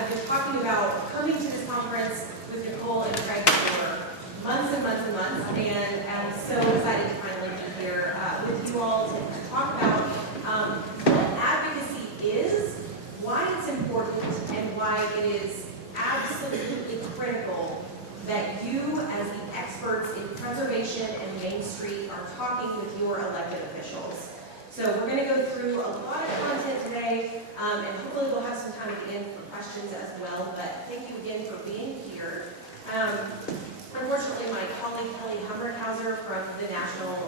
I've been talking about coming to this conference with Nicole and Craig for months and months and months, and I'm so excited to finally be here with you all to talk about what advocacy is, why it's important, and why it is absolutely critical that you, as the experts in preservation and Main Street, are talking with your elected officials. So we're going to go through a lot of content today, and hopefully we'll have some time at the end for questions as well, but thank you again for being here. Unfortunately, my colleague Kelly Hummerhauser from the National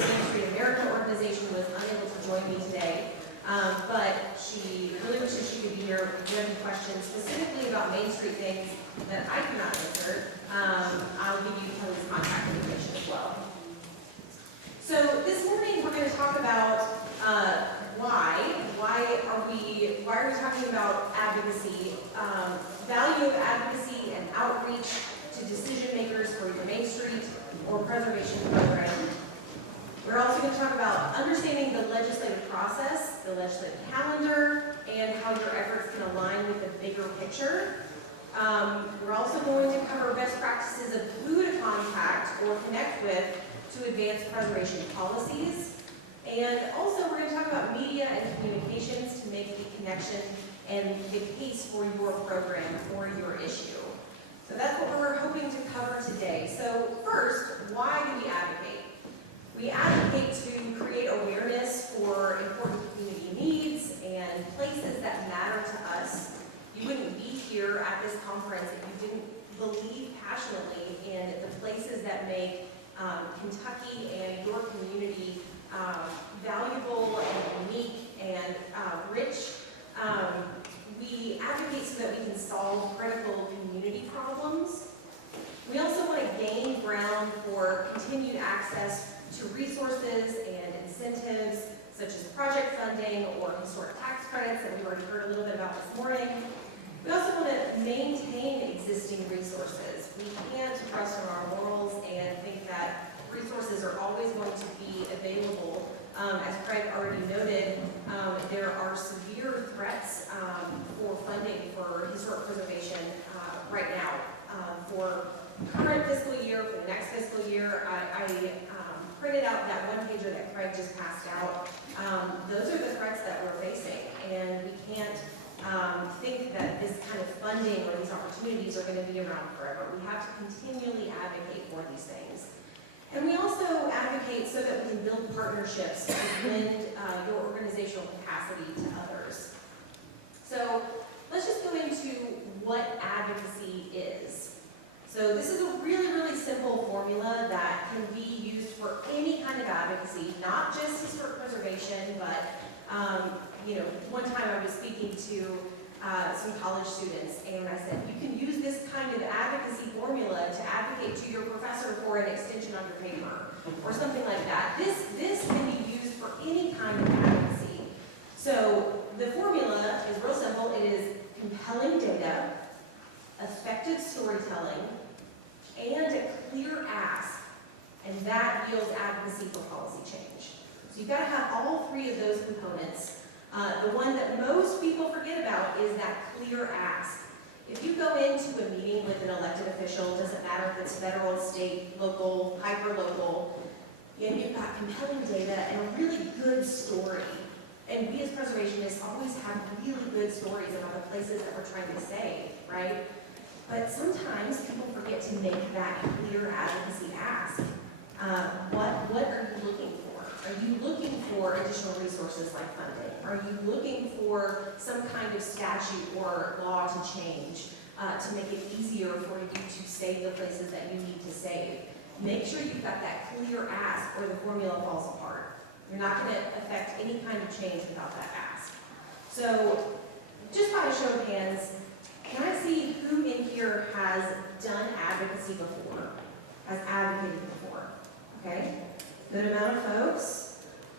Main Street America organization was unable to join me today, but she really wishes she could be here if you have any questions specifically about Main Street things that I cannot answer. I'll give you Kelly's contact information as well. So this morning we're going to talk about why are we talking about advocacy, value of advocacy and outreach to decision makers for your Main Street or preservation program. We're also going to talk about understanding the legislative process, the legislative calendar, and how your efforts can align with the bigger picture. We're also going to cover best practices of who to contact or connect with to advance preservation policies. And also we're going to talk about media and communications to make the connection and the case for your program or your issue. So that's what we're hoping to cover today. So first, why do we advocate? We advocate to create awareness for important community needs and places that matter to us. You wouldn't be here at this conference if you didn't believe passionately in the places that make Kentucky and your community valuable and unique and rich. We advocate so that we can solve critical community problems. We also want to gain ground for continued access to resources and incentives such as project funding or historic tax credits that we've already heard a little bit about this morning. We also want to maintain existing resources. We can't rest on our laurels and think that resources are always going to be available. As Craig already noted, there are severe threats for funding for historic preservation right now. For current fiscal year, for the next fiscal year, I printed out that one pager that Craig just passed out. Those are the threats that we're facing, and we can't think that this kind of funding or these opportunities are going to be around forever. We have to continually advocate for these things. And we also advocate so that we can build partnerships to lend your organizational capacity to others. So let's just go into what advocacy is. So this is a really, really simple formula that can be used for any kind of advocacy, not just historic preservation, but one time I was speaking to some college students, and I said, you can use this kind of advocacy formula to advocate to your professor for an extension on your paper, or something like that. This can be used for any kind of advocacy. So the formula is real simple. It is compelling data, effective storytelling, and a clear ask, and that yields advocacy for policy change. So you've got to have all three of those components. The one that most people forget about is that clear ask. If you go into a meeting with an elected official, doesn't matter if it's federal, state, local, hyper-local, and you've got compelling data and a really good story. And we as preservationists always have really good stories about the places that we're trying to save, right? But sometimes people forget to make that clear advocacy ask. What are you looking for? Are you looking for additional resources like funding? Are you looking for some kind of statute or law to change to make it easier for you to save the places that you need to save? Make sure you've got that clear ask or the formula falls apart. You're not going to affect any kind of change without that ask. So just by a show of hands, can I see who in here has done advocacy before, has advocated before? Okay, good amount of folks.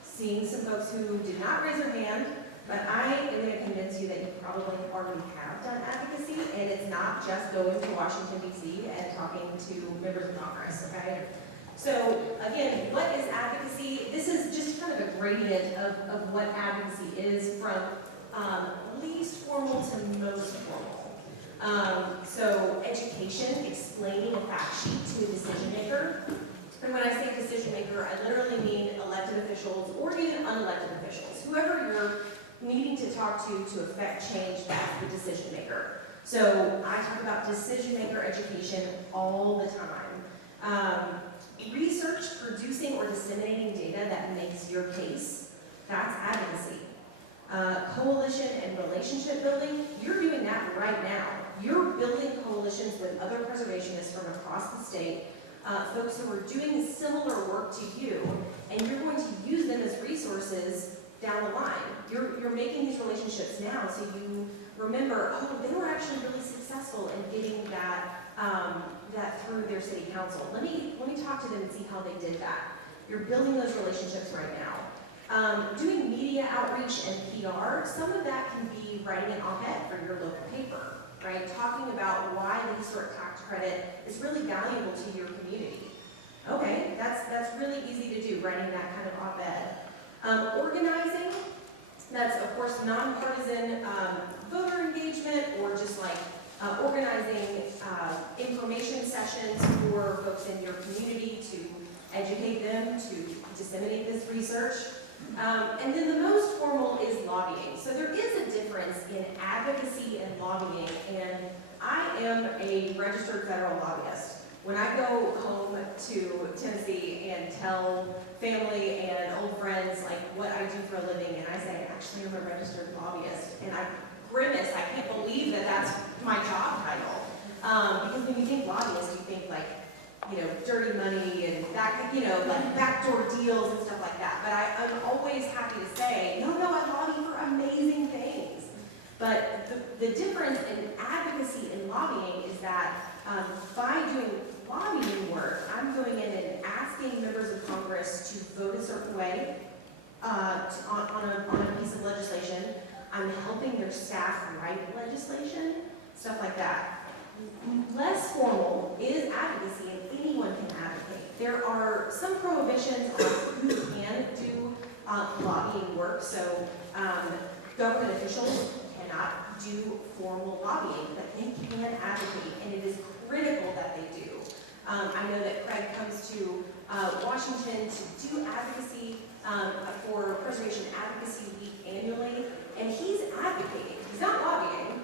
Seeing some folks who did not raise their hand, but I am going to convince you that you probably already have done advocacy, and it's not just going to Washington, D.C. and talking to members of Congress, okay? So again, what is advocacy? This is just kind of a gradient of what advocacy is from least formal to most formal. So education, explaining a fact sheet to a decision maker. And when I say decision maker, I literally mean elected officials or even unelected officials. Whoever you're needing to talk to affect change, that's the decision maker. So I talk about decision maker education all the time. Research, producing, or disseminating data that makes your case, that's advocacy. Coalition and relationship building, you're doing that right now. You're building coalitions with other preservationists from across the state, folks who are doing similar work to you, and you're going to use them as resources down the line. You're making these relationships now, so you remember, oh, they were actually really successful in getting that through their city council. Let me talk to them and see how they did that. You're building those relationships right now. Doing media outreach and PR, some of that can be writing an op-ed for your local paper, right? Talking about why the historic tax credit is really valuable to your community. Okay, that's really easy to do, writing that kind of op-ed. Organizing, that's of course nonpartisan voter engagement, or just like organizing information sessions for folks in your community to educate them, to disseminate this research. And then the most formal is lobbying. So there is a difference in advocacy and lobbying, and I am a registered federal lobbyist. When I go home to Tennessee and tell family and old friends like what I do for a living, and I say, actually I'm a registered lobbyist, and I grimace, I can't believe that that's my job title. Because when you think lobbyist, you think like, dirty money and like backdoor deals and stuff like that. But I'm always happy to say, no, I lobby for amazing things. But the difference in advocacy and lobbying is that by doing lobbying work, I'm going in and asking members of Congress to vote a certain way on a piece of legislation. I'm helping their staff write legislation, stuff like that. Less formal is advocacy, and anyone can advocate. There are some prohibitions on who can do lobbying work, so government officials cannot do formal lobbying, but they can advocate, and it is critical that they do. I know that Craig comes to Washington to do advocacy for Preservation Advocacy Week annually, and he's advocating. He's not lobbying,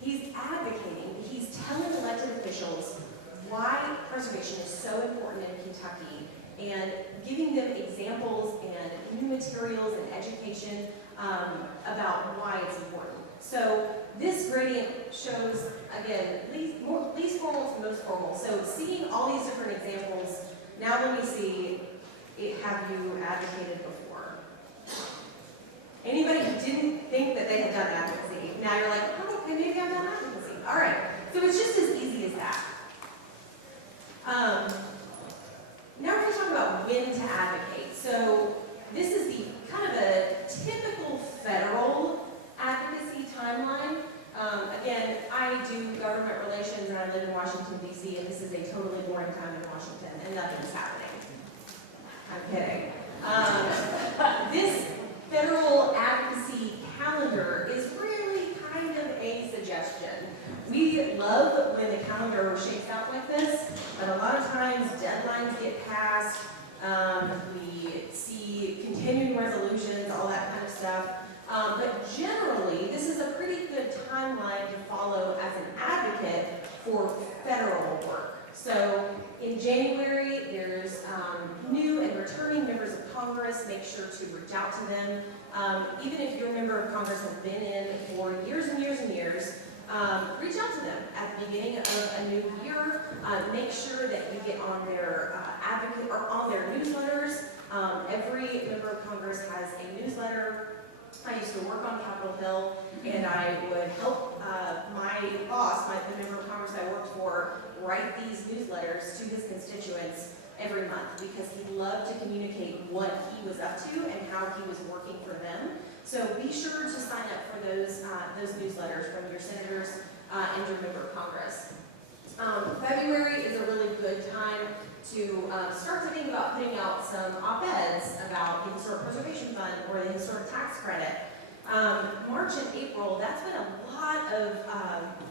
he's advocating. He's telling elected officials why preservation is so important in Kentucky, and giving them examples and new materials and education about why it's important. So this gradient shows, again, least formal to most formal. So seeing all these different examples, now let me see, have you advocated before? Anybody who didn't think that they had done advocacy, now you're like, oh, okay, maybe I've done advocacy. All right, so it's just as easy as that. Now we're going to talk about when to advocate. So this is the kind of a typical federal advocacy timeline. Again, I do government relations and I live in Washington, D.C., and this is a totally boring time in Washington, and nothing's happening. I'm kidding. This federal advocacy calendar is really kind of a suggestion. We love when the calendar shakes out like this, but a lot of times deadlines get passed, we see continuing resolutions, all that kind of stuff. But generally, this is a pretty good timeline to follow as an advocate for federal work. So in January, there's new and returning members of Congress. Make sure to reach out to them. Even if your member of Congress has been in for years and years and years, reach out to them at the beginning of a new year. Make sure that you get on their advocate or on their newsletters. Every member of Congress has a newsletter. I used to work on Capitol Hill, and I would help my boss, the member of Congress I worked for, write these newsletters to his constituents every month, because he loved to communicate what he was up to and how he was working for them. So be sure to sign up for those newsletters from your senators and your member of Congress. February is a really good time to start to think about putting out some op-eds about the Historic Preservation Fund or the Historic Tax Credit. March and April, that's when a lot of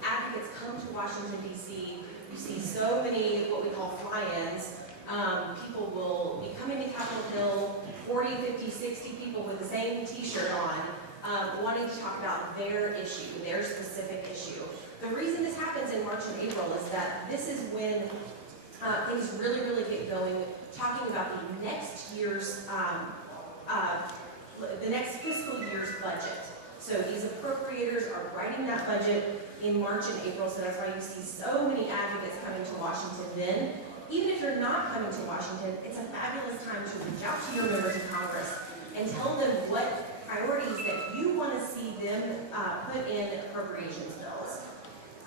advocates Washington, D.C., you see so many what we call fly-ins. People will be coming to Capitol Hill, 40, 50, 60 people with the same t-shirt on, wanting to talk about their issue, their specific issue. The reason this happens in March and April is that this is when things really, really get going, talking about the next year's, the next fiscal year's budget. So these appropriators are writing that budget in March and April, so that's why you see so many advocates coming to Washington then. Even if you're not coming to Washington, it's a fabulous time to reach out to your members of Congress and tell them what priorities that you want to see them put in appropriations bills.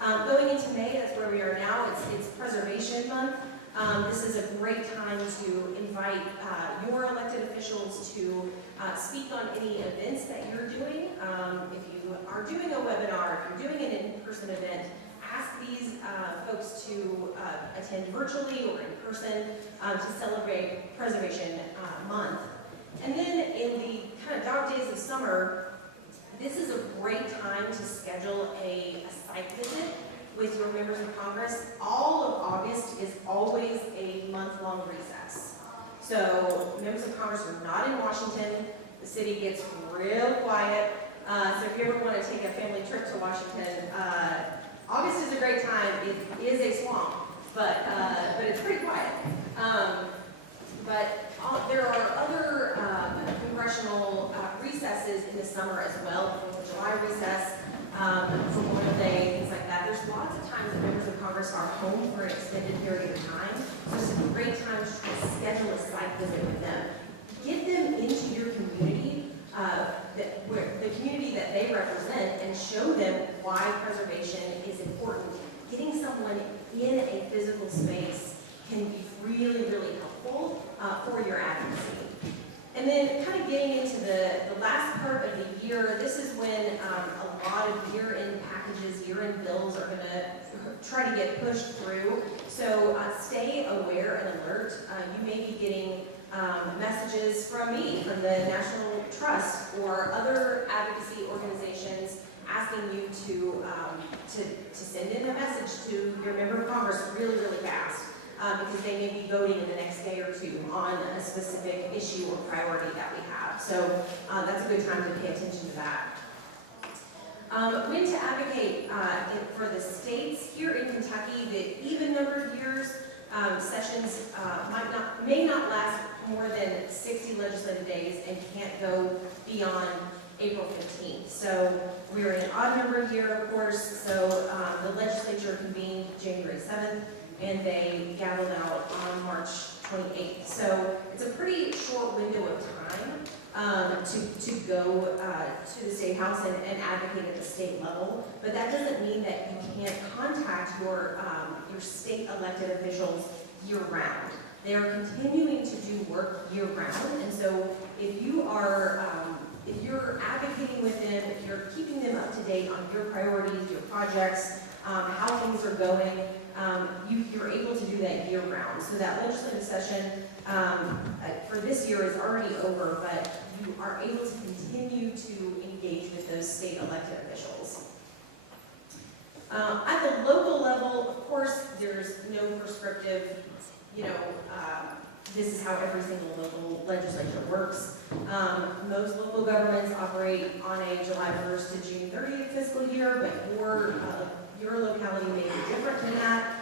Going into May, that's where we are now, it's Preservation Month. This is a great time to invite your elected officials to speak on any events that you're doing. If you are doing a webinar, if you're doing an in-person event, ask these folks to attend virtually or in person to celebrate Preservation Month. And then in the kind of dog days of summer, this is a great time to schedule a site visit with your members of Congress. All of August is always a month-long recess. So members of Congress are not in Washington. The city gets real quiet. So if you ever want to take a family trip to Washington, August is a great time. It is a swamp, but it's pretty quiet. There are other congressional recesses in the summer as well. The July recess, Memorial Day, things like that. There's lots of times that members of Congress are home for an extended period of time. So it's a great time to schedule a site visit with them. Get them into your community, the community that they represent, and show them why preservation is important. Getting someone in a physical space can be really, really helpful for your advocacy. And then kind of getting into the last part of the year, this is when a lot of year-end packages, year-end bills are going to try to get pushed through. So stay aware and alert. You may be getting messages from me, from the National Trust, or other advocacy organizations asking you to send in a message to your member of Congress really, really fast. Because they may be voting in the next day or two on a specific issue or priority that we have. So that's a good time to pay attention to that. When to advocate for the states here in Kentucky, the even number of years, sessions may not last more than 60 legislative days and can't go beyond April 15th. So we're in an odd number year, of course, so the legislature convened January 7th, and they gaveled out on March 28th. So it's a pretty short window of time to go to the State House and advocate at the state level. But that doesn't mean that you can't contact your state elected officials year-round. They are continuing to do work year-round, and so if you are if you're advocating with them, if you're keeping them up to date on your priorities, your projects, how things are going, you're able to do that year-round. So that legislative session for this year is already over, but you are able to continue to engage with those state elected officials. At the local level, of course, there's no prescriptive, this is how every single local legislature works. Most local governments operate on a July 1st to June 30th fiscal year, but your locality may be different than that.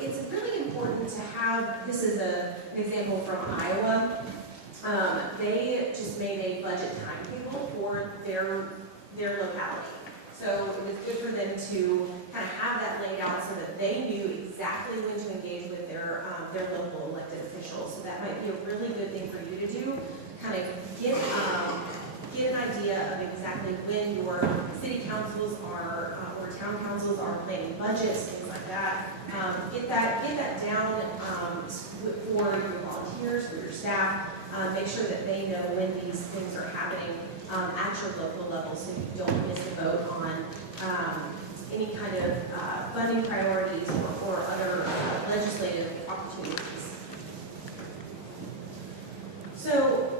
It's really important to have, this is an example from Iowa. They just made a budget timetable for their locality. So it was good for them to kind of have that laid out so that they knew exactly when to engage with their local elected officials. So that might be a really good thing for you to do, kind of get an idea of exactly when your city councils are or town councils are planning budgets, things like that. Get that down for your volunteers, for your staff. Make sure that they know when these things are happening at your local level, so you don't miss the boat on any kind of funding priorities or other legislative opportunities. So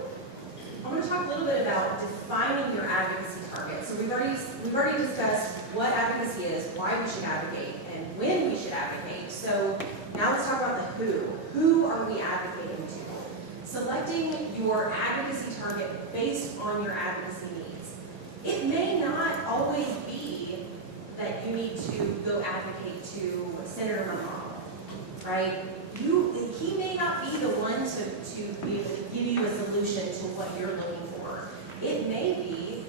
I'm going to talk a little bit about defining your advocacy target. So we've already discussed what advocacy is, why we should advocate, and when we should advocate. So now let's talk about the who. Who are we advocating to? Selecting your advocacy target based on your advocacy needs. It may not always be that you need to go advocate to Senator McConnell, right? He may not be the one to be able to give you a solution to what you're looking for. It may be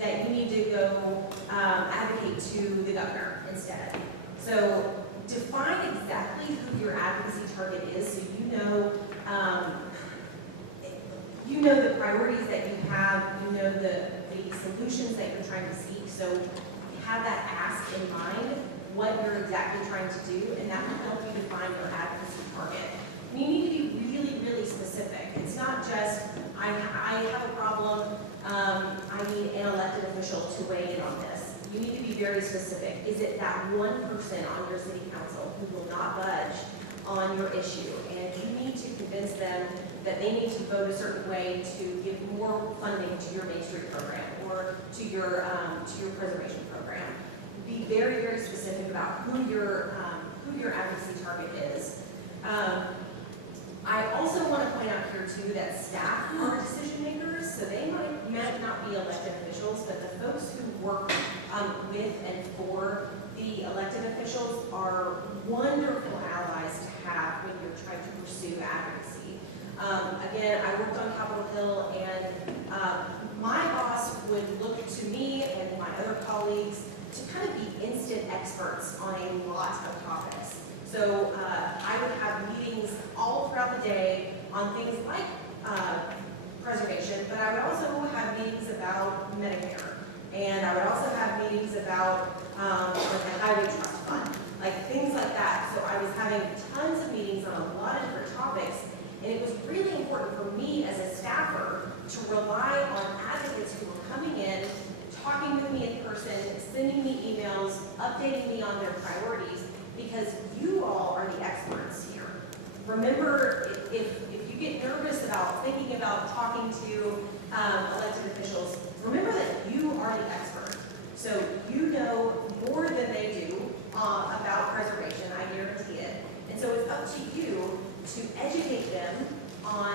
that you need to go advocate to the governor instead. So define exactly who your advocacy target is, so you know the priorities that you have, you know the solutions that you're trying to seek. So have that ask in mind, what you're exactly trying to do, and that will help you define your advocacy target. And you need to be really, really specific. It's not just, I have a problem, I need an elected official to weigh in on this. You need to be very specific. Is it that one person on your city council who will not budge on your issue, and you need to convince them that they need to vote a certain way to give more funding to your Main Street program or to your preservation program? Be very, very specific about who your advocacy target is. I also want to point out here too that staff are decision makers, so they might not be elected officials, but the folks who work with and for the elected officials are wonderful allies to have when you're trying to pursue advocacy. Again, I worked on Capitol Hill, and my boss would look to me and my other colleagues to kind of be instant experts on a lot of topics. So I would have meetings all throughout the day on things like preservation, but I would also have meetings about Medicare. And I would also have meetings about the highway trust fund, like things like that. So I was having tons of meetings on a lot of different topics, and it was really important for me as a staffer to rely on advocates who were coming in, talking with me in person, sending me emails, updating me on their priorities, because you all are the experts here. Remember, if you get nervous about thinking about talking to elected officials, remember that you are the expert. So you know more than they do about preservation, I guarantee it. And so it's up to you to educate them on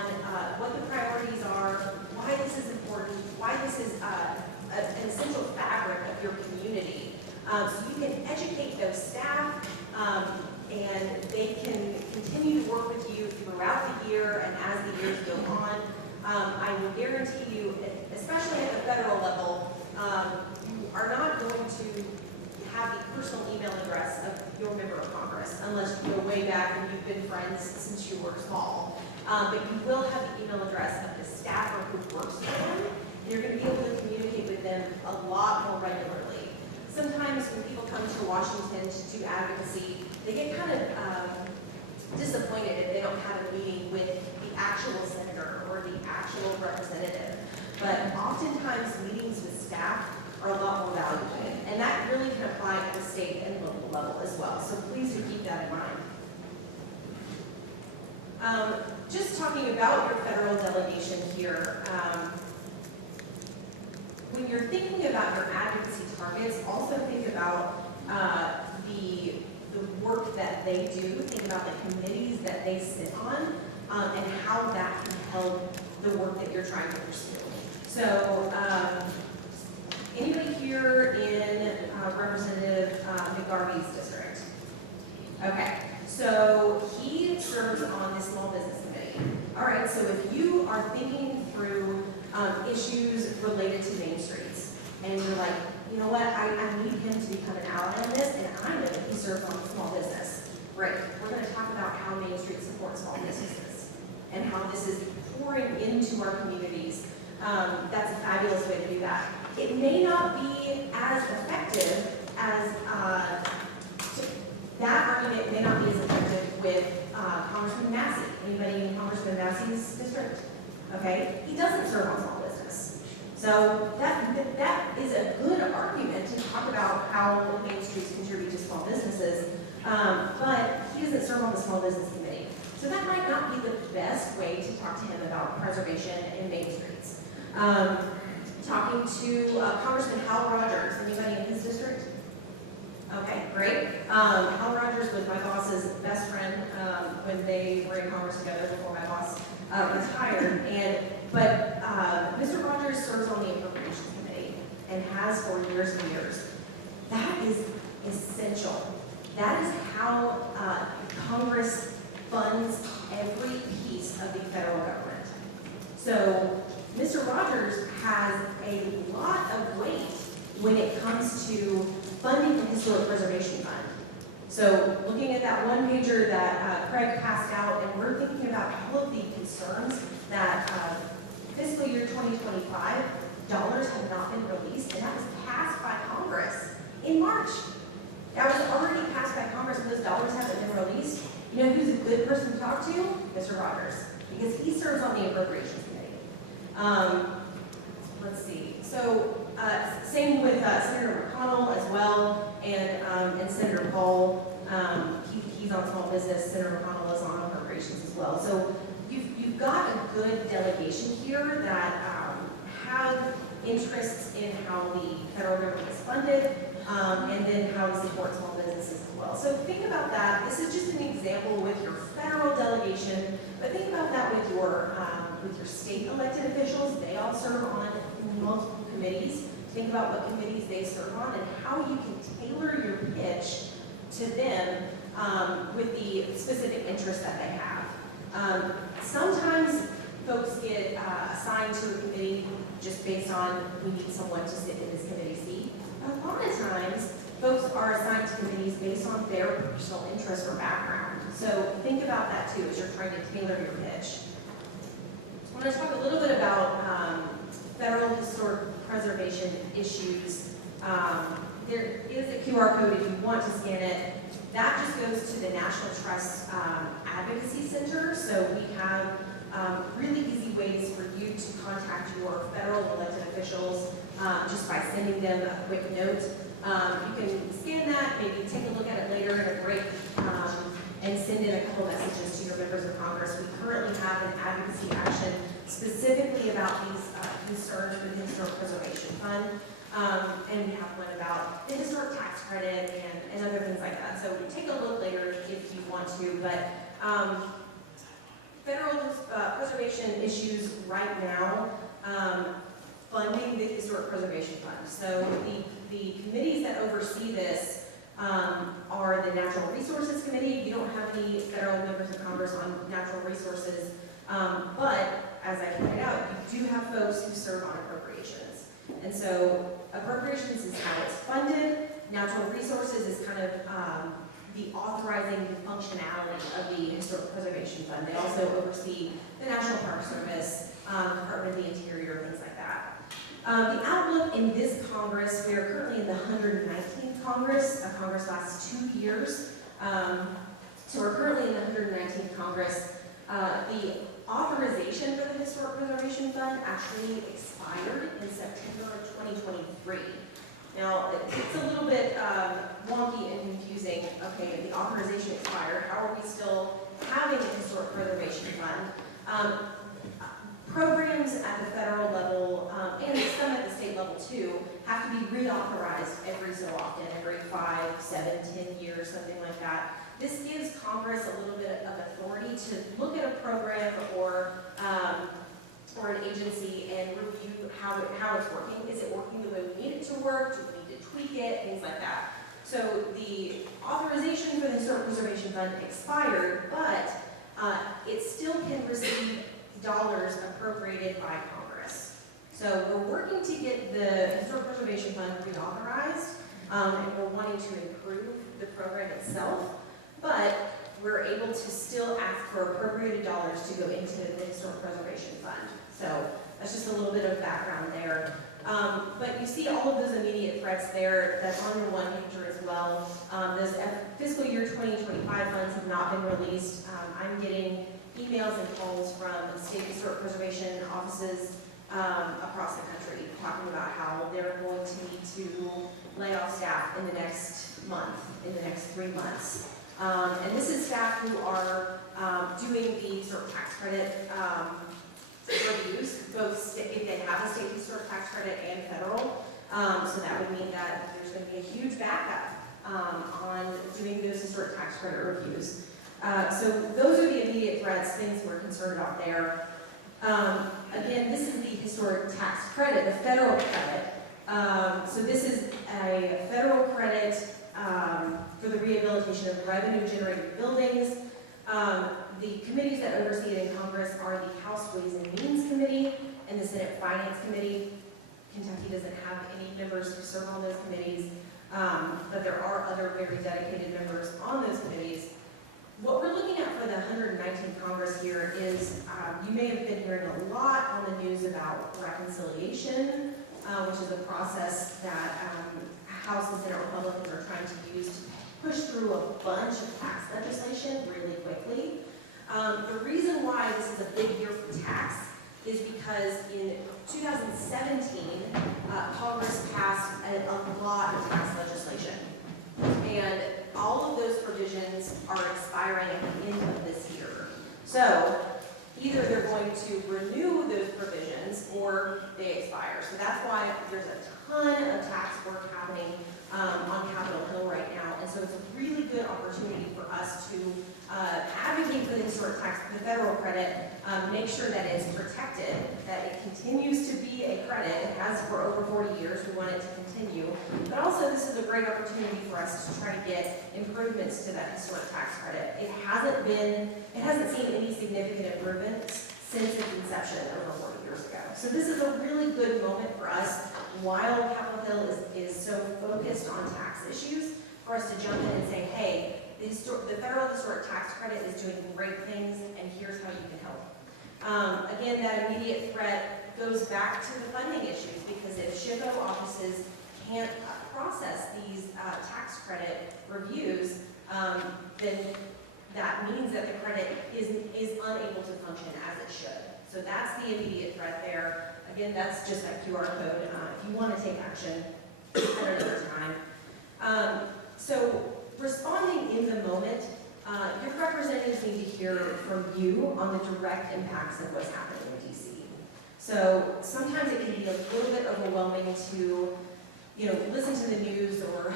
what the priorities are, why this is important, why this is an essential fabric of your community. So you can educate those staff, and they can continue to work with you throughout the year and as the years go on. I will guarantee you, especially at the federal level, you are not going to have the personal email address of your member of Congress unless you go way back and you've been friends since you were small. But you will have the email address of the staffer who works with them, and you're going to be able to communicate with them a lot more regularly. Sometimes when people come to Washington to do advocacy, they get kind of disappointed if they don't have a meeting with the actual senator or the actual representative. But oftentimes meetings with staff are a lot more valuable, and that really can apply at the state and local level as well. So please do keep that in mind. Just talking about your federal delegation here, when you're thinking about your advocacy targets, also think about the work that they do. Think about the committees that they sit on, and how that can help the work that you're trying to pursue. So, anybody here in Representative McGarvey's district? Okay, so he serves on the Small Business Committee. All right, so if you are thinking through issues related to Main Streets, and you're like, you know what, I need him to become an ally on this, and I know that he serves on small business. Great, we're going to talk about how Main Street supports small businesses, and how this is pouring into our communities. That's a fabulous way to do that. It may not be as effective as, that argument may not be as effective with Congressman Massey. Anybody in Congressman Massey's district? Okay, he doesn't serve on small business. So that is a good argument to talk about how Main Streets contribute to small businesses, but he doesn't serve on the Small Business Committee. So that might not be the best way to talk to him about preservation in Main Streets. Talking to Congressman Hal Rogers, anybody in his district? Hal Rogers was my boss's best friend when they were in Congress together before my boss retired. But Mr. Rogers serves on the Appropriations Committee and has for years and years. That is essential. That is how Congress funds every piece of the federal government. So Mr. Rogers has a lot of weight when it comes to funding the Historic Preservation Fund. So looking at that one pager that Craig passed out, and we're thinking about all of the concerns that fiscal year 2025 dollars have not been released, and that was passed by Congress in March. That was already passed by Congress, and those dollars haven't been released. You know who's a good person to talk to? Mr. Rogers, because he serves on the Appropriations Committee. Let's see. So same with Senator McConnell as well, and Senator Paul. He's on small business. Senator McConnell is on appropriations as well. So you've got a good delegation here that have interests in how the federal government is funded, and then how to support small businesses as well. So think about that. This is just an example with your federal delegation, but think about that with your state elected officials. They all serve on multiple committees. Think about what committees they serve on and how you can tailor your pitch to them with the specific interests that they have. Sometimes folks get assigned to a committee just based on we need someone to sit in this committee seat. A lot of times, folks are assigned to committees based on their personal interest or background. So think about that too as you're trying to tailor your pitch. I want to talk a little bit about federal historic preservation issues. There is a QR code if you want to scan it. That just goes to the National Trust Advocacy Center. So we have really easy ways for you to contact your federal elected officials just by sending them a quick note. You can scan that, maybe take a look at it later in a break, and send in a couple messages to your members of Congress. We currently have an advocacy action specifically about these concerns with the Historic Preservation Fund. And we have one about the historic tax credit and other things like that. So take a look later if you want to. But federal preservation issues right now, funding the Historic Preservation Fund. So the committees that oversee this are the Natural Resources Committee. You don't have any federal members of Congress on natural resources, but as I pointed out, you do have folks who serve on appropriations. And so appropriations is how it's funded. Natural resources is kind of the authorizing functionality of the Historic Preservation Fund. They also oversee the National Park Service, Department of the Interior, things like that. The outlook in this Congress, we are currently in the 119th Congress. Congress lasts 2 years. So we're currently in the 119th Congress. The authorization for the Historic Preservation Fund actually expired in September of 2023. Now, it's a little bit wonky and confusing. Okay, the authorization expired. How are we still having a Historic Preservation Fund? Programs at the federal level, and some at the state level too, have to be reauthorized every so often, every 5, 7, 10 years, something like that. This gives Congress a little bit of authority to look at a program or an agency and review how it's working. Is it working the way we need it to work? Do we need to tweak it? Things like that. So the authorization for the Historic Preservation Fund expired, but it still can receive dollars appropriated by Congress. So we're working to get the Historic Preservation Fund reauthorized, and we're wanting to improve the program itself, but we're able to still ask for appropriated dollars to go into the Historic Preservation Fund. So that's just a little bit of background there. But you see all of those immediate threats there. That's on your one pager as well. Those fiscal year 2025 funds have not been released. I'm getting emails and calls from state historic preservation offices across the country talking about how they're going to need to lay off staff in the next month, in the next 3 months. And this is staff who are doing the sort of tax credit reviews, both if they have a state historic tax credit and federal. So that would mean that there's going to be a huge backup on doing those historic tax credit reviews. So those are the immediate threats, things we're concerned about there. Again, this is the historic tax credit, the federal credit. So this is a federal credit for the rehabilitation of revenue-generating buildings. The committees that oversee it in Congress are the House Ways and Means Committee and the Senate Finance Committee. Kentucky doesn't have any members who serve on those committees, but there are other very dedicated members on those committees. What we're looking at for the 119th Congress here is, you may have been hearing a lot on the news about reconciliation, which is a process that House and Senate Republicans are trying to use to push through a bunch of tax legislation really quickly. The reason why this is a big year for tax is because in 2017, Congress passed a lot of tax legislation. And all of those provisions are expiring at the end of this year. So either they're going to renew those provisions or they expire. So that's why there's a ton of tax work happening on Capitol Hill right now. And so it's a really good opportunity for us to advocate for the historic tax, the federal credit, make sure that it's protected, that it continues to be a credit. It has for over 40 years. We want it to continue. But also, this is a great opportunity for us to try to get improvements to that historic tax credit. It hasn't seen any significant improvements since its inception over 40 years ago. So this is a really good moment for us, while Capitol Hill is so focused on tax issues, for us to jump in and say, hey, the federal historic tax credit is doing great things, and here's how you can help. Again, that immediate threat goes back to the funding issues, because if SHPO offices can't process these tax credit reviews, then that means that the credit is unable to function as it should. So that's the immediate threat there. Again, that's just that QR code if you want to take action at another time. So responding in the moment, your representatives need to hear from you on the direct impacts of what's happening in DC. So sometimes it can be a little bit overwhelming to listen to the news or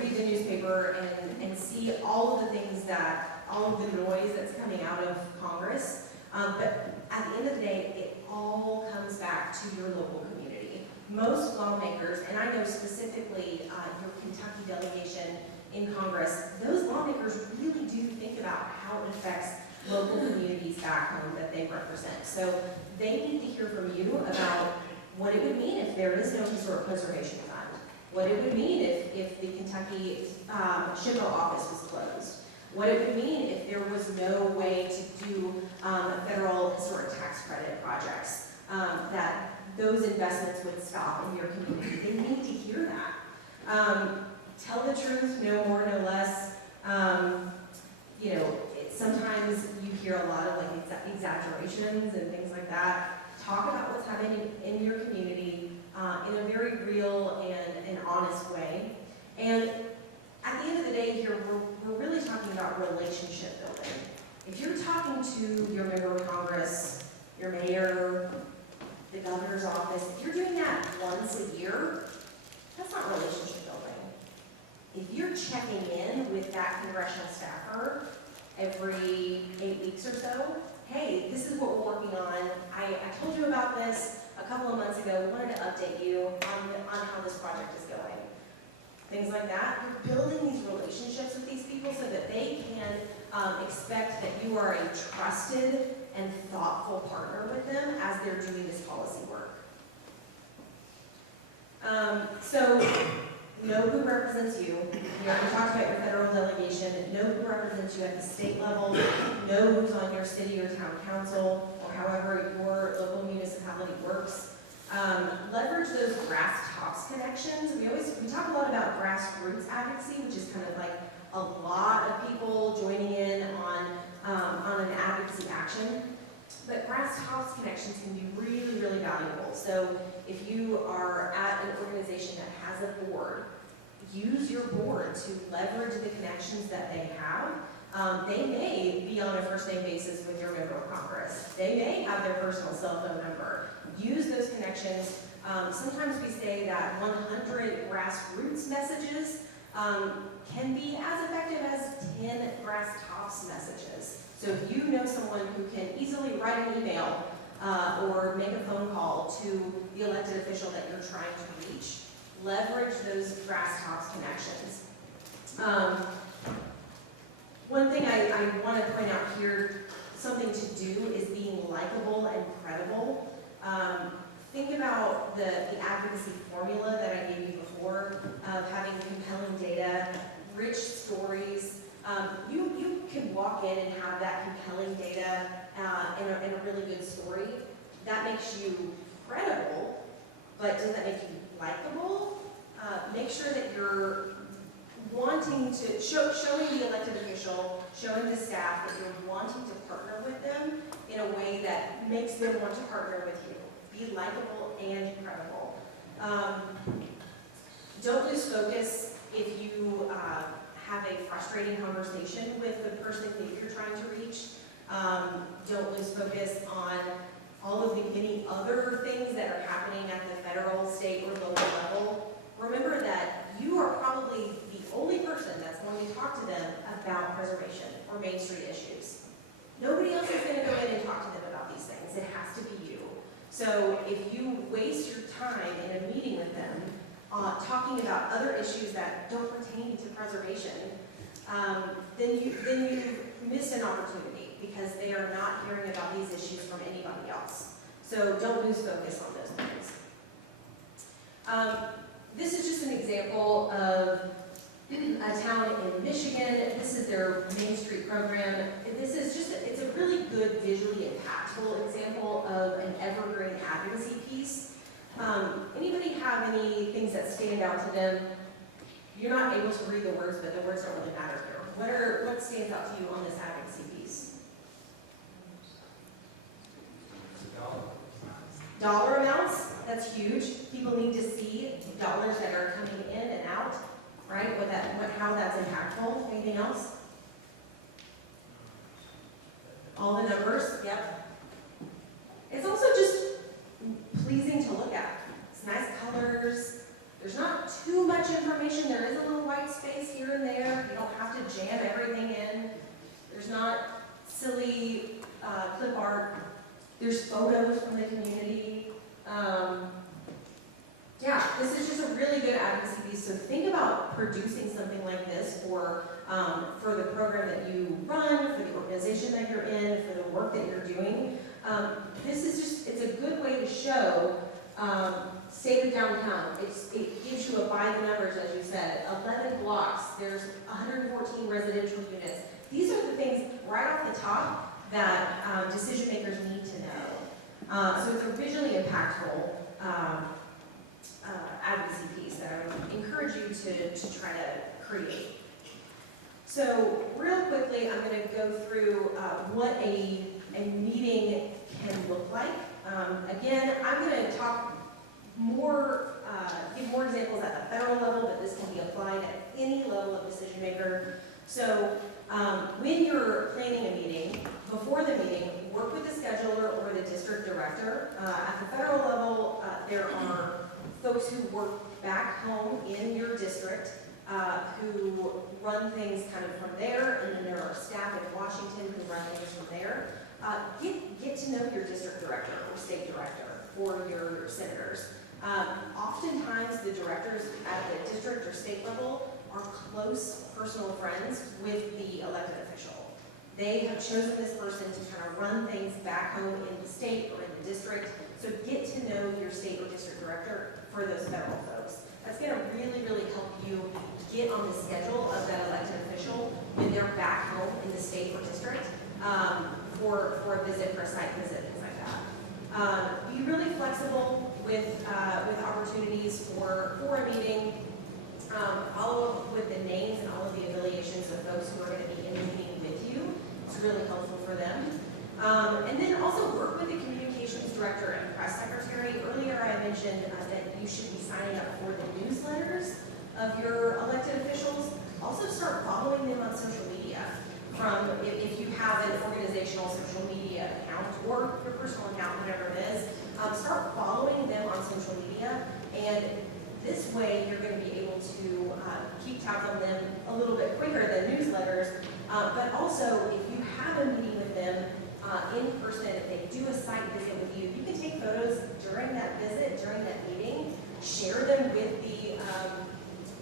read the newspaper and see all of the things all of the noise that's coming out of Congress. But at the end of the day, it all comes back to your local community. Most lawmakers, and I know specifically your Kentucky delegation in Congress, those lawmakers really do think about how it affects local communities back home that they represent. So they need to hear from you about what it would mean if there is no historic preservation fund, what it would mean if the Kentucky SHPO office was closed, what it would mean if there was no way to do federal historic tax credit projects, that those investments would stop in your community. They need to hear that. Tell the truth, no more, no less. Sometimes you hear a lot of exaggerations and things like that. Talk about what's happening in your community in a very real and honest way. And at the end of the day here, we're really talking about relationship building. If you're talking to your member of Congress, your mayor, the governor's office, if you're doing that once a year, that's not relationship building. If you're checking in with that congressional staffer every 8 weeks or so, hey, this is what we're working on. I told you about this a couple of months ago. We wanted to update you on how this project is going. Things like that. You're building these relationships with these people so that they can expect that you are a trusted and thoughtful partner with them as they're doing this policy work. So know who represents you. You already talked about your federal delegation. Know who represents you at the state level. Know who's on your city or town council, or however your local municipality works. Leverage those grass-tops connections. We talk a lot about grassroots advocacy, which is kind of like a lot of people joining in on an advocacy action. But grass-tops connections can be really, really valuable. So if you are at an organization that has a board, use your board to leverage the connections that they have. They may be on a first-name basis with your member of Congress. They may have their personal cell phone number. Use those connections. Sometimes we say that 100 grassroots messages can be as effective as 10 grass tops messages. So if you know someone who can easily write an email or make a phone call to the elected official that you're trying to reach, leverage those grass tops connections. One thing I want to point out here, something to do, is being likable and credible. Think about the advocacy formula that I gave you before, of having compelling data, rich stories. You can walk in and have that compelling data and a really good story. That makes you credible, but does that make you likable? Make sure that you're wanting to, showing the elected official, showing the staff that you're wanting to partner with them in a way that makes them want to partner with you. Be likable and credible. Don't lose focus if you have a frustrating conversation with the person that you're trying to reach. Don't lose focus on all of the many other things that are happening at the federal, state, or local level. Remember that you are probably the only person that's going to talk to them about preservation or Main Street issues. Nobody else is going to go in and talk to them about these things. It has to be you. So if you waste your time in a meeting with them talking about other issues that don't pertain to preservation, then you've missed an opportunity because they are not hearing about these issues from anybody else. So don't lose focus on those things. This is just an example of a town in Michigan. This is their Main Street program. This is just, it's a really good visually impactful example of an evergreen advocacy piece. Anybody have any things that stand out to them? You're not able to read the words, but the words don't really matter here. What stands out to you on this advocacy piece? Dollar amounts, that's huge. People need to see dollars that are coming in and out, right? How that's impactful. Anything else? All the numbers, yep. It's also just pleasing to look at. It's nice colors. There's not too much information. There is a little white space here and there. You don't have to jam everything in. There's not silly clip art. There's photos from the community. Yeah, this is just a really good advocacy piece. So think about producing something like this for the program that you run, for the organization that you're in, for the work that you're doing. This is just, it's a good way to show state of downtown. It gives you a by the numbers, as you said, 11 blocks. There's 114 residential units. These are the things right off the top that decision makers need to know. So it's a visually impactful advocacy piece that I would encourage you to try to create. So real quickly, I'm going to go through what a meeting can look like. Again, I'm going to talk more, give more examples at the federal level, but this can be applied at any level of decision maker. So when you're planning a meeting, before the meeting, work with the scheduler or the district director. At the federal level, there are folks who work back home in your district who run things kind of from there, and then there are staff in Washington who run things from there. Get to know your district director or state director or your senators. Oftentimes the directors at the district or state level are close personal friends with the elected official. They have chosen this person to kind of run things back home in the state or in the district. So get to know your state or district director for those federal folks. That's going to really, really help you get on the schedule of that elected official when they're back home in the state or district for a visit, for a site visit, things like that. Be really flexible with opportunities for a meeting. Follow up with the names and all of the affiliations of folks who are going to be in the meeting with you. It's really helpful for them. And then also work with the communications director and press secretary. Earlier I mentioned that you should be signing up for the newsletters of your elected officials. Also start following them on social media. If you have an organizational social media account or your personal account, whatever it is, start following them on social media, and this way you're going to be able to to keep tabs on them a little bit quicker than newsletters. But also, if you have a meeting with them in person, if they do a site visit with you, you can take photos during that visit, during that meeting, share them with the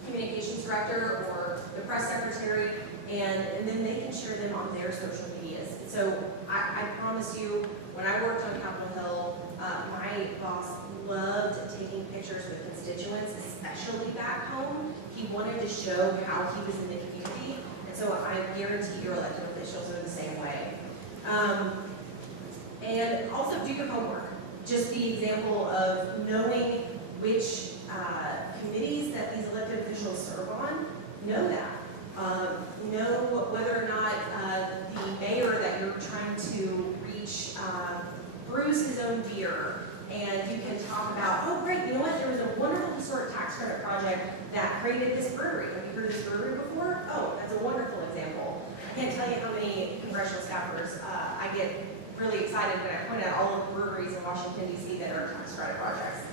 communications director or the press secretary, and then they can share them on their social medias. So I promise you, when I worked on Capitol Hill, my boss loved taking pictures with constituents, especially back home. He wanted to show how he was in the community, and so I guarantee your elected officials are the same way. And also do your homework. Just the example of knowing which committees that these elected officials serve on, know that. Know whether or not the mayor that you're trying to reach brews his own beer, and you can talk about, oh great, you know what, there was a wonderful historic tax credit project that created this brewery. Have you heard of this brewery before? Oh, that's a wonderful example. I can't tell you how many congressional staffers I get really excited when I point out all of the breweries in Washington, D.C. that are tax credit projects.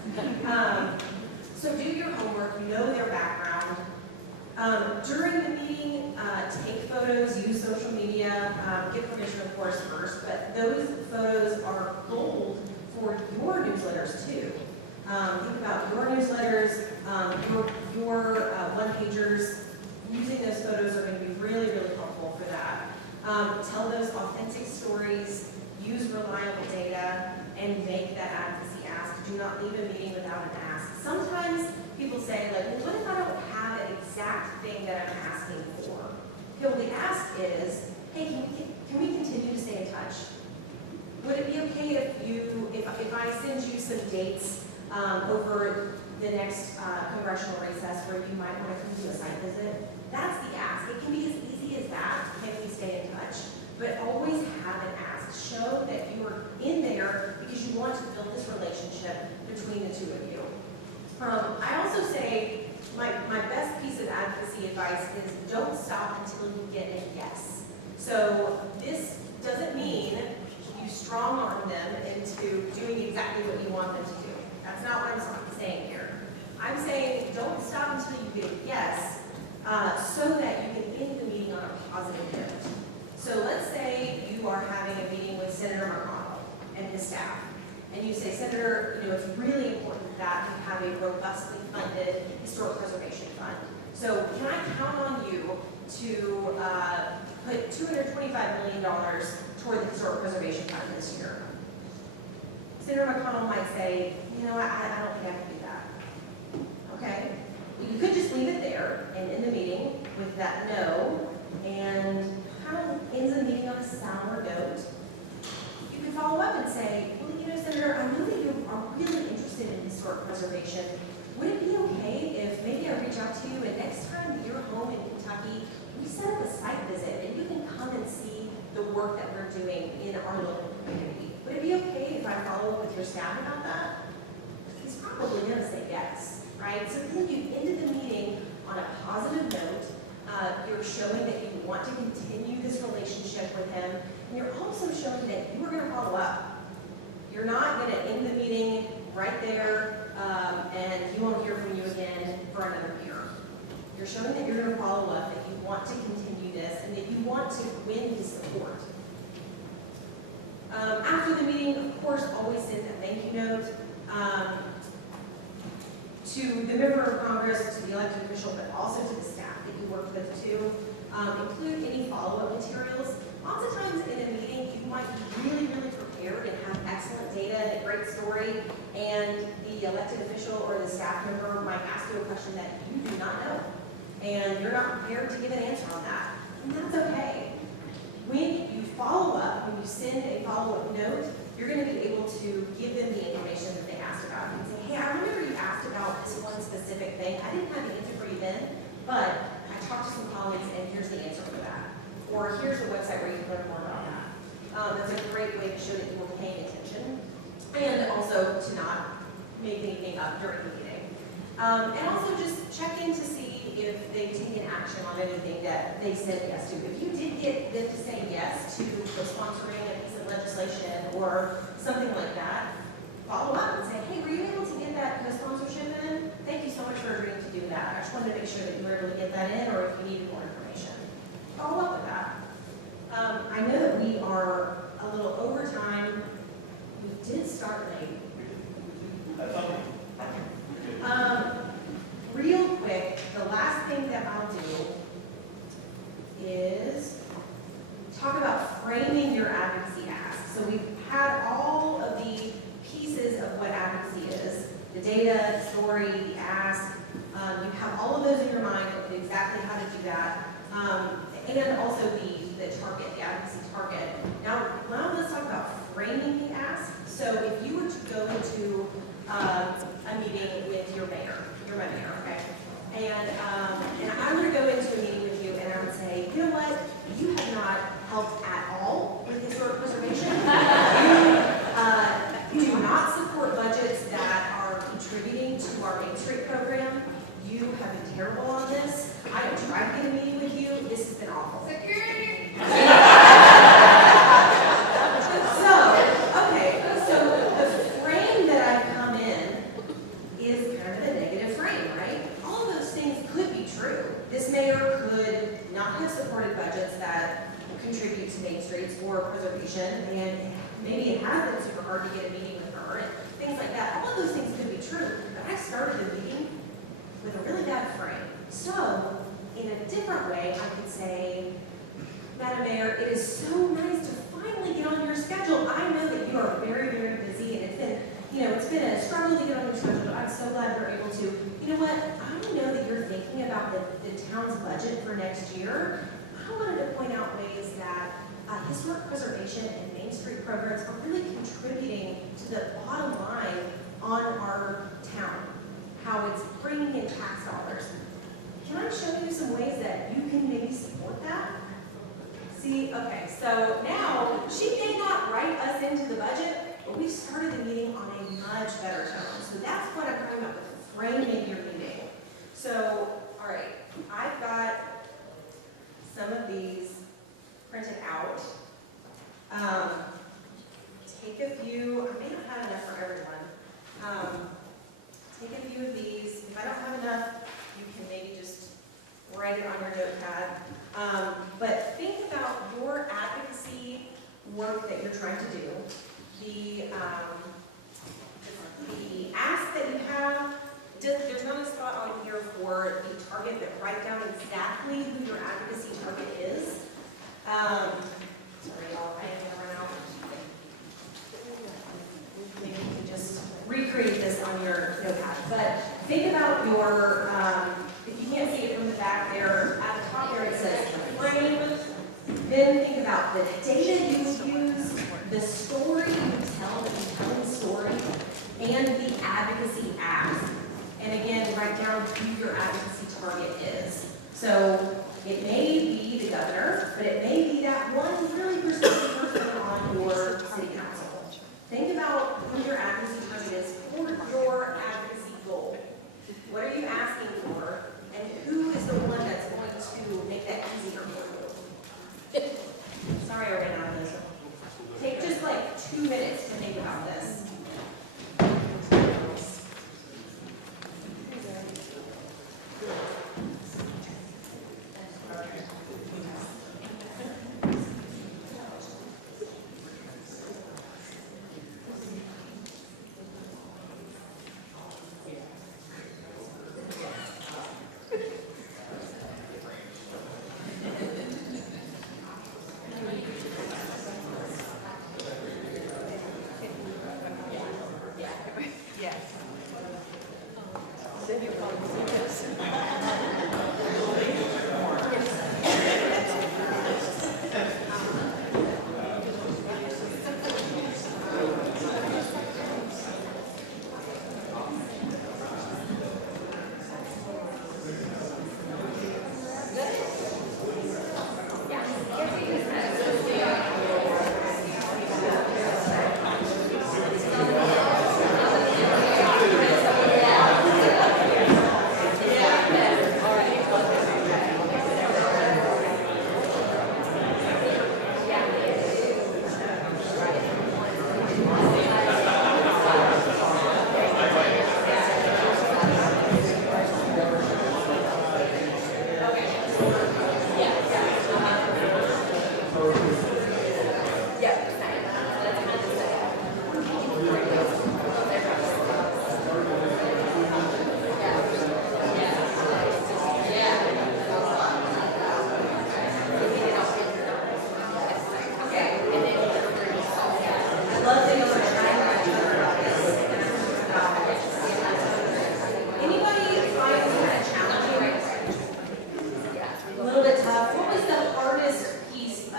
So do your homework, know their background. During the meeting, take photos, use social media, get permission of course first, but those photos are gold for your newsletters too. Think about your newsletters, your one-pagers. Using those photos are going to be really, really helpful for that. Tell those authentic stories, use reliable data, and make that advocacy ask. Do not leave a meeting without an ask. Sometimes people say, like, well, what if I don't have an exact thing that I'm asking for? Okay, well, the ask is, hey, can we continue to stay in touch? Would it be okay if I send you some dates over the next congressional recess where you might want to come do a site visit? That's the ask. It can be as easy as that. Can we stay in touch? But always have an ask. Show that you are in there because you want to build this relationship between the two of you. I also say my best piece of advocacy advice is don't stop until you get a yes. So this doesn't mean you strong arm them into doing exactly what you want them to do. That's not what I'm saying here. I'm saying don't stop until you get a yes so that you can end the meeting on a positive note. So let's say you are having a meeting with Senator McConnell and his staff, and you say, Senator, it's really important that you have a robustly funded historic preservation fund. So can I count on you to put $225 million toward the historic preservation fund this year? Senator McConnell might say, I don't think I can do that. Okay? You could just leave it there and end the meeting with that no, and kind of ends the meeting on a sour note. You can follow up and say, well, Senator, I know that you are really interested in historic preservation. Would it be okay if maybe I reach out to you and next time that you're home in Kentucky, we set up a site visit and you can come and see the work that we're doing in our local community? Would it be okay if I follow up with your staff about that? He's probably going to say yes, right? So then you ended the meeting on a positive note. You're showing that you want to continue this relationship with him, and you're also showing that you are going to follow up. You're not going to end the meeting right there, and he won't hear from you again for another year. You're showing that you're going to follow up, that you want to continue this, and that you want to win his support. After the meeting, of course, always send a thank you note to the member of Congress, to the elected official, but also to the staff that you worked with too. Include any follow-up materials. Lots of times in a meeting, you might be really, really prepared and have excellent data and a great story, and the elected official or the staff member might ask you a question that you do not know, and you're not prepared to give an answer on that. And that's okay. When you follow up, when you send a follow-up note, you're going to be able to give them the information that they asked about. You can say, hey, I remember you asked about this one specific thing. I didn't have the answer for you then, but I talked to some colleagues, and here's the answer for that. Or here's the website where you can learn more about that. That's a great way to show that you were paying attention, and also to not make anything up during the meeting. And also just check in to see if they've taken action on anything that they said yes to. If you did get them to say yes to sponsoring a piece of legislation or something like that, follow up and say, hey, were you able to get that co-sponsorship in? Thank you so much for agreeing to do that. I just wanted to make sure that you were able to get that in, or if you needed more information. Follow up with that. I know that we are a little over time. We did start late. That's okay. Real quick, the last thing that I'll do is talk about framing your advocacy ask. So we've had all of the pieces of what advocacy is: the data, the story, the ask. You have all of those in your mind of exactly how to do that, and also the target, the advocacy target. Now let's talk about framing the ask. So if you were to go into a meeting with your mayor, you're my mayor, okay? And I'm going to go into a meeting with you, and I would say, you know what? You have not helped at all with historic preservation. You do not support budgets that are contributing to our Main Street program. You have been terrible on this. I have tried to get a meeting with you. This has been awful. Security! So the frame that I've come in is kind of a negative frame, right? All of those things could be true. This mayor could not have supported budgets that contribute to Main Streets or preservation, and maybe it has been super hard to get a meeting with her, and things like that. All of those things could be true, but I started the meeting with a really bad frame. So, in a different way, I could say, Madam Mayor, it is so nice to finally get on your schedule. I know that you are very, very busy, and it's been a struggle to get on your schedule, but I'm so glad we're able to. You know what? I know that you're thinking about the town's budget for next year. I wanted to point out ways that historic preservation and Main Street programs are really contributing to the bottom line on our town, how it's bringing in tax dollars. Can I show you some ways that you can maybe support that? See, okay, so now she may not write us into the budget, but we started the meeting on a much better tone. So that's what I'm talking about with framing your meeting. So, all right, I've got some of these printed out. Take a few. I may not have enough for everyone. Take a few of these. If I don't have enough, you can maybe just write it on your notepad. But think about your advocacy work that you're trying to do. The ask that you have. There's not a spot on here for the target, but write down exactly who your advocacy target is. Sorry, y'all, I am going to run out. Maybe you can just recreate this on your notepad. But think about your, if you can't see it from the back there, at the top there it says frame. Then think about the data you use, the story you tell, the compelling story, and the advocacy ask. And again, write down who your advocacy target is. So it may be the governor, but it may be that one really persuasive person on your city council. Think about who your advocacy target is for your advocacy goal. What are you asking for, and who is the one that's going to make that easier for you? Sorry I ran out of this. Take just like 2 minutes to think about this.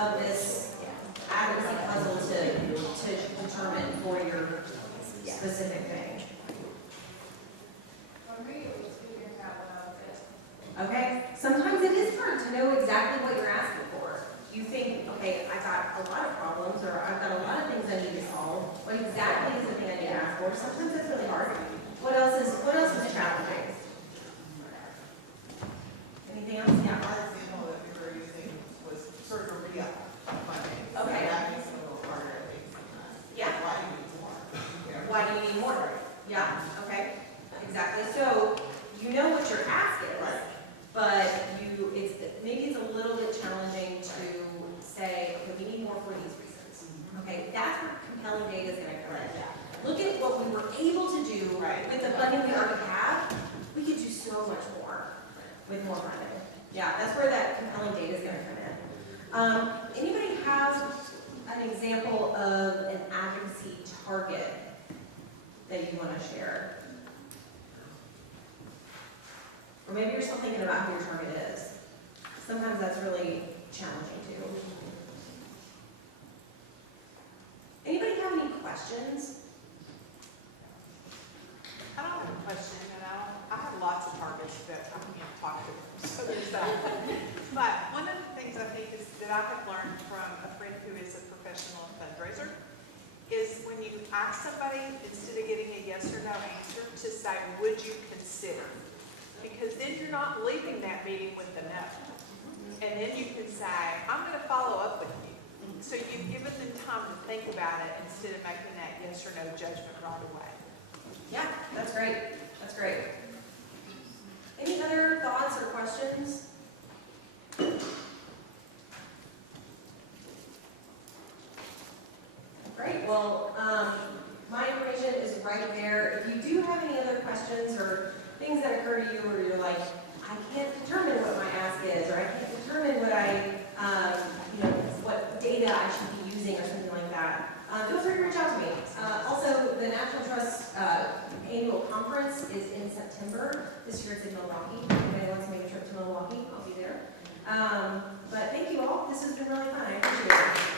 of this advocacy puzzle to determine for your specific thing. Okay, sometimes it is hard to know exactly what you're asking for. You think, okay, I got a lot of problems, or I've got a lot of things I need to solve. What exactly is the thing I need to ask for? Sometimes it's really hard. What else is challenging? Anything else? Yeah. My example that we were using was surgery funding. Okay. That makes it a little harder, I think, sometimes. Yeah. Why do you need more? Why do you need more? Yeah, okay, exactly. So you know what your ask is, Right. but maybe it's a little bit challenging to say, okay, we need more for these reasons. Okay, that's where compelling data is going to come in. Look at what we were able to do with the funding we already have. We could do so much more with more funding. Yeah, that's where that compelling data is going to come in. Anybody have an example of an advocacy target that you want to share? Or maybe you're still thinking about who your target is. Sometimes that's really challenging too. Anybody have any questions? I don't have a question, and I have lots of targets that I can't talk to them, so there's that. But one of the things I think is that I have learned from a friend who is a professional fundraiser is when you ask somebody, instead of getting a yes or no answer, to say, would you consider? Because then you're not leaving that meeting with a no. And then you can say, I'm going to follow up with you. So you've given them time to think about it instead of making that yes or no judgment right away. Yeah, that's great. That's great. Any other thoughts or questions? Great. Well, my information is right there. If you do have any other questions or things that occur to you where you're like, I can't determine what my ask is, or I can't determine what what data I should be using or something like that, feel free to reach out to me. Also, the National Trust annual conference is in September. This year it's in Milwaukee. If anybody wants to make a trip to Milwaukee, I'll be there. But thank you all. This has been really fun. I appreciate it.